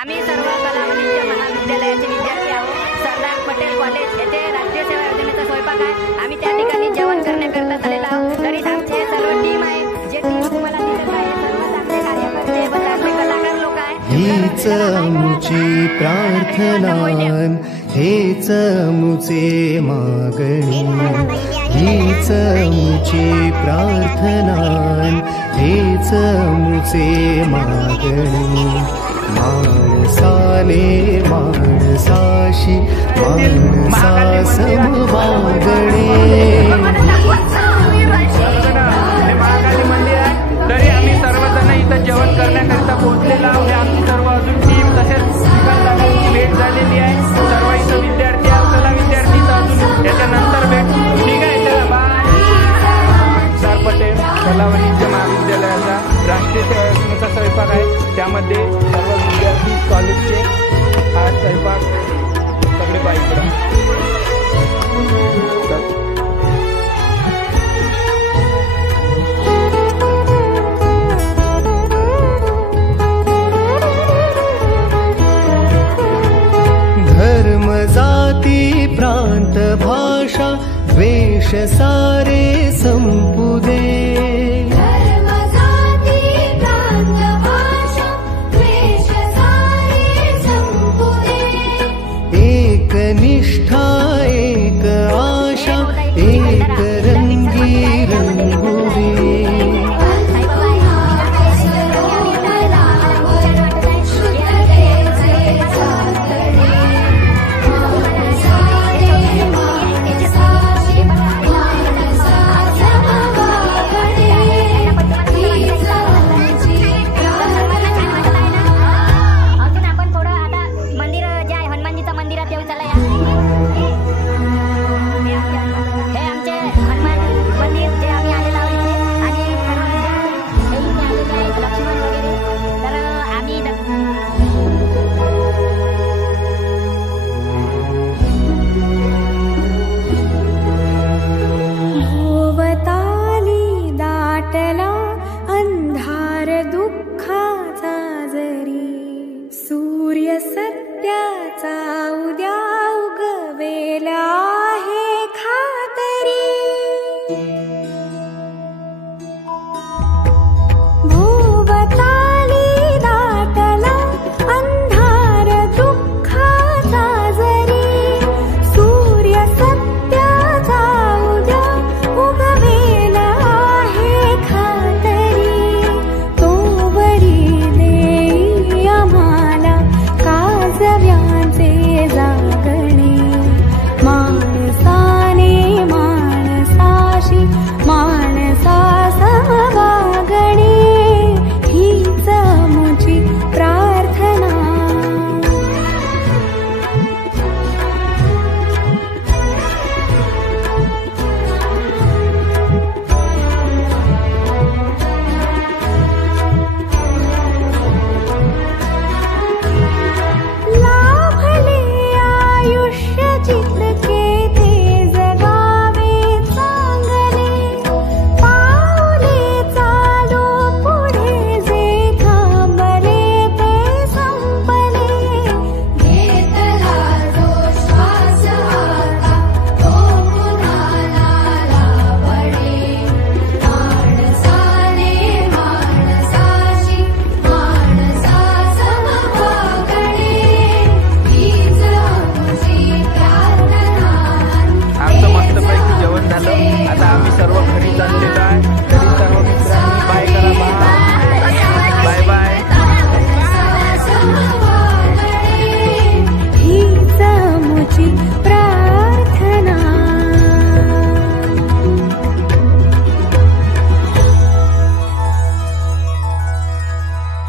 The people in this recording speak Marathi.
आम्ही सर्व कला वाणिज्य महाविद्यालयाचे विद्यार्थी आहोत। सरदार पटेल कॉलेज येथे राष्ट्रीय सेवा योजनेचा स्वयंपाक आहे। आम्ही त्या ठिकाणी जेवण करण्याकरता आलेलो आहोत। तरी आमचे सर्व टीम आहे, जे टीम तुम्हाला दिसत आहे सर्व चांगले कार्यकर्ते व चांगले कलाकार लोक आहेत। हीच आमची प्रार्थना, हेच आमचे मागणी, हीच आमची प्रार्थना, हेच आमचे मागणी। माणसाने माणसाशी माणसा समवागणे। तरी आम्ही सर्वजण इथं जेवण करण्याकरिता पोहोचलेलो आहोत। आमची सर्व अजून टीम तसेच भेट झालेली आहे। सर्व इथं विद्यार्थी आहेत, चला विद्यार्थी अजून त्याच्यानंतर भेट। ठीक आहे, चला बाय। सरदार पटेल कला वाणिज्य महाविद्यालयाचा राष्ट्रीय सेवा योजनेचा स्वयंपाक आहे। त्यामध्ये सर्व विद्यार्थी कॉलेजचे हा स्वयंपाक सगळे बाईकडे धर्म जाती प्रांत भाषा द्वेष सारे संपू दे।